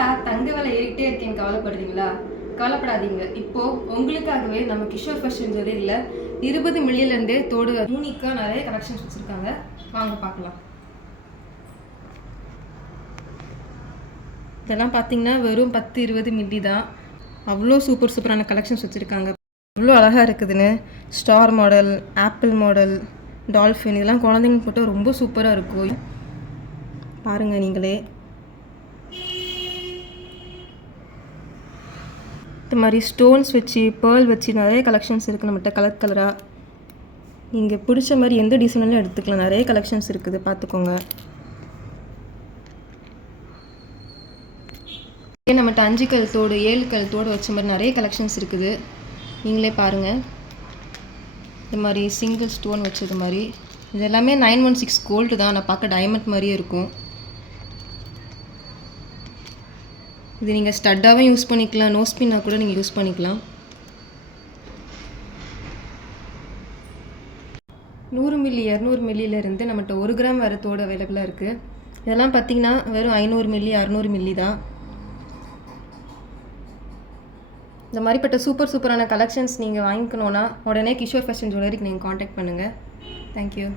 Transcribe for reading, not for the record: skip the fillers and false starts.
என்னடா தங்க விலை ஏறிட்டே இருக்கேன்னு கவலைப்படுறீங்களா? கவலைப்படாதீங்க. இப்போ உங்களுக்காகவே நம்ம கிஷோர் ஃபேஷன் ஜுவல்லரியில் 20 மில்லியன்லேருந்தே தோடு யூனிக்காக நிறைய கலெக்ஷன்ஸ் வச்சுருக்காங்க. வாங்க பார்க்கலாம். இதெல்லாம் பார்த்தீங்கன்னா வெறும் 10-20 மில்லி தான். அவ்வளோ சூப்பரான கலெக்ஷன்ஸ் வச்சுருக்காங்க. அவ்வளோ அழகாக இருக்குதுன்னு. Star model, apple model, dolphin இதெல்லாம் குழந்தைங்க போட்டால் ரொம்ப சூப்பராக இருக்கும். பாருங்கள் நீங்களே. இந்த மாதிரி ஸ்டோன்ஸ் வச்சு பேர்ல் வச்சு நிறைய கலெக்ஷன்ஸ் இருக்குது நம்மகிட்ட. கலராக நீங்கள் பிடிச்ச மாதிரி எந்த டிசைனாலும் எடுத்துக்கலாம். நிறைய கலெக்ஷன்ஸ் இருக்குது, பார்த்துக்கோங்க. நம்மகிட்ட 5 கல் தோடு 7 கல் தோடு வச்ச மாதிரி நிறைய கலெக்ஷன்ஸ் இருக்குது. நீங்களே பாருங்கள். இந்த மாதிரி சிங்கிள் ஸ்டோன் வச்சது மாதிரி இது எல்லாமே 916 கோல்டு தான். நான் பார்க்க டைமண்ட் மாதிரியே இருக்கும். இது நீங்கள் ஸ்டட்டாகவும் யூஸ் பண்ணிக்கலாம், நோஸ் பின்னாக கூட நீங்கள் யூஸ் பண்ணிக்கலாம். 100 மில்லி 200 மில்லியிலேருந்து நம்மகிட்ட 1 கிராம் வர தோடு அவைலபிளாக இருக்குது. இதெல்லாம் பார்த்திங்கன்னா வெறும் 500 மில்லி 600 மில்லி தான். இந்த மாதிரிப்பட்ட சூப்பரான கலெக்ஷன்ஸ் நீங்கள் வாங்கிக்கணுன்னா உடனே கிஷோர் ஃபேஷன் ஜுவல்லரிக்கு நீங்கள் காண்டாக்ட் பண்ணுங்கள். தேங்க்யூ.